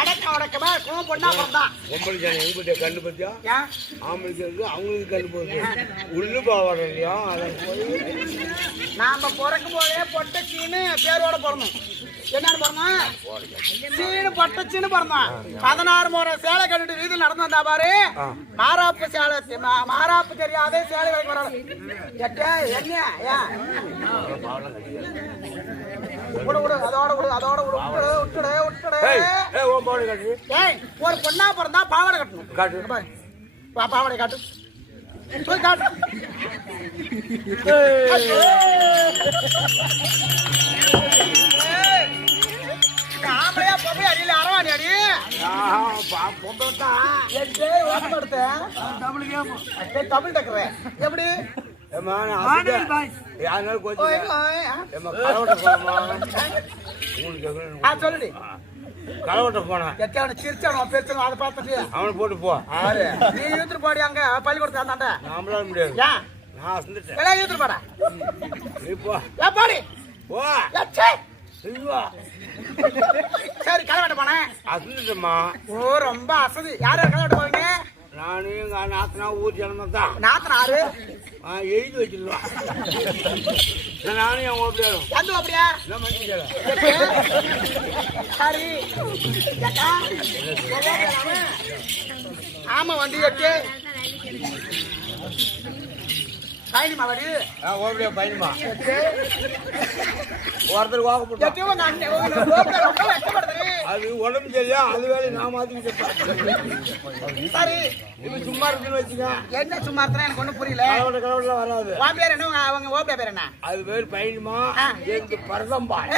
அடக்க உடக்கமா இருக்கும் பொண்ணா? பிறந்தா பொம்பளை ஜானி எங்கிட்ட கண்ணு பத்தியா ஆம்பளைக்கு இருக்கு அவங்களுக்கு கண்ணு போகுது உள்ளு பாவாடை இல்லையா நாம பிறக்கும் போதே பொட்டச்சின்னு பேரோட பிறந்தோம். என்னன்னு பிறந்தோம் சீனு பொட்டச்சின்னு பிறந்தோம் பதினாறு முறை சேலை கட்டிட்டு வீதியில் நடந்து வந்தா பாரு. மாறாப்பு சேலை மாறாப்பு தெரியாதே சேலை என்ன ஒரு பொண்ணா பிறந்தா பாவாடை கட்டணும். காட்டு. பாரு. பா பாவாடை காட்டு. காட்டு. ஏம்மா, கலவட்ட போனோமா? உங்களுக்கு கேட்கணும். ஆ சொல்லுடி. கலவட்ட போனேன் எட்டான சிரிச்சானோ பெருச்சானோ அதை பார்த்துட்டு. அவனை போட்டு போ. ஆறு. நீ இழுத்துட்டு போடி அங்க பள்ளிக்கூடத்து அந்தாண்ட நம்மளால முடியாது. ஏன் நான் அசந்துட்டேன். எல்லாம் இழுத்துட்டு போடா. நீ போ. ஏன் போடி. போ. ஏன் சே. ஐயோ, சரி கலவாட்ட போனேன் அசந்துட்டேம்மா ஓ ரொம்ப அசதி. யார் யார் போவீங்க நானும் எங்க நாத்தனா ஊர் ஜனமே தான் நாத்தனாரு? நான் எழுதி வச்சிருவேன் நானும் என் ஓப்பியாரும் எந்த அப்படியா என்ன பண்ணிக்கிறேன் சரி? ஆமா? வந்து எட்டு. பயணிமா நான் ஒருத்தர் எட்டு அது உடம்பு சரியா அது வேலை நான் மாத்திக்கிட்டேன் சரி. இது சும்மா இருக்குன்னு வச்சுக்க. என்ன சும்மா இருந்தா எனக்கு ஒண்ணும் புரியல. கலவட்ட கலவட்ட வராது. உன் பேர் என்ன அவங்க ஓப்பியா பேர் என்ன? அது பேர் பயணமா ஆ. எங்க பரதம்பா